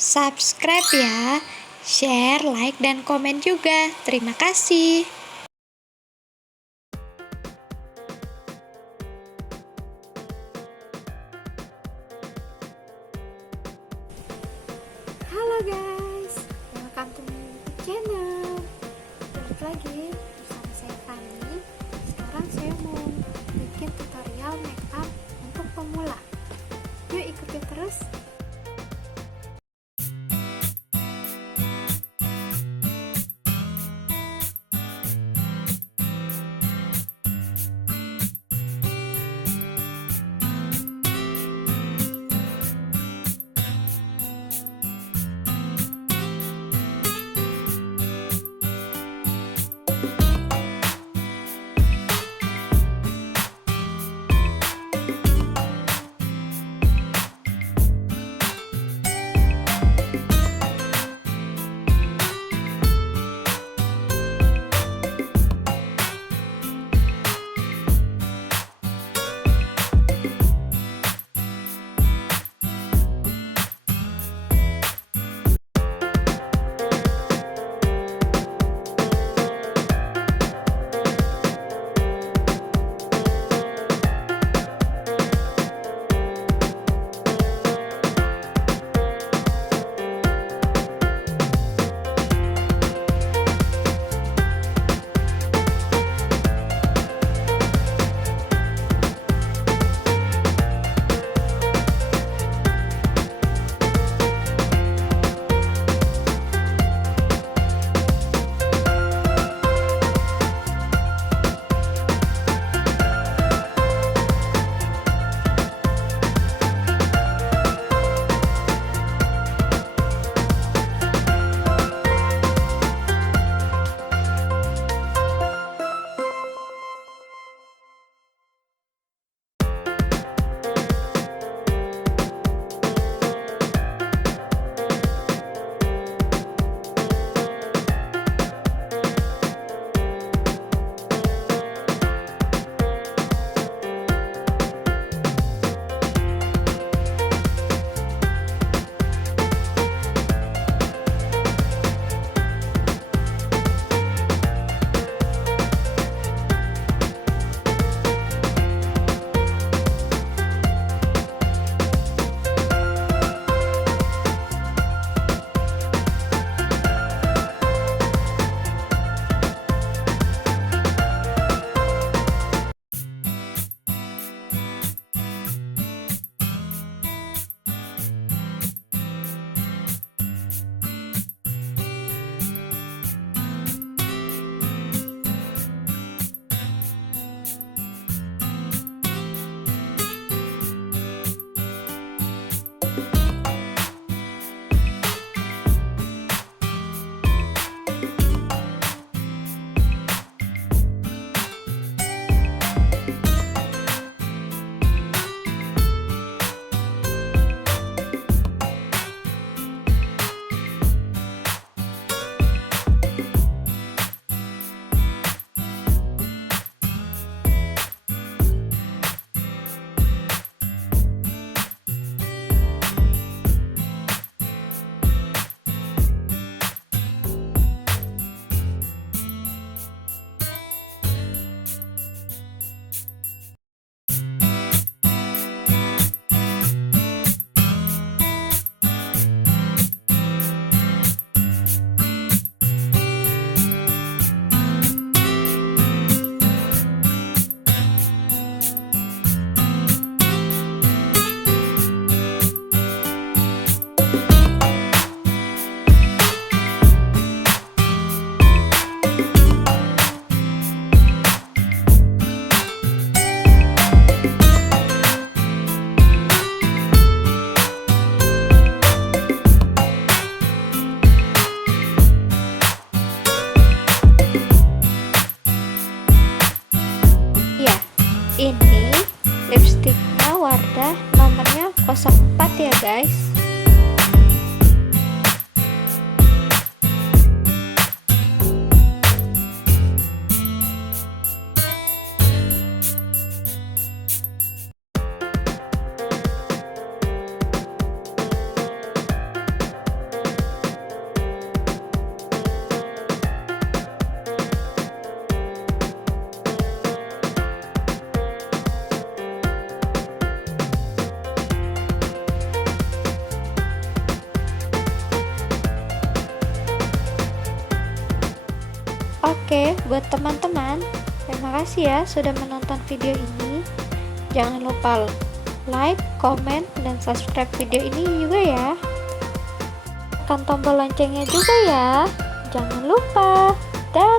subscribe ya, share, like, dan komen juga. Terima kasih. Halo guys, welcome to my YouTube channel. Balik lagi bersama saya Fanny. Sekarang saya mau bikin tutorial makeup untuk pemula. Yuk ikuti terus. Ini lipstiknya Wardah nomornya 04 ya guys. Oke, buat teman-teman, terima kasih ya sudah menonton video ini. Jangan lupa like, komen, dan subscribe video ini juga ya. Tekan tombol loncengnya juga ya. Jangan lupa. Dadah.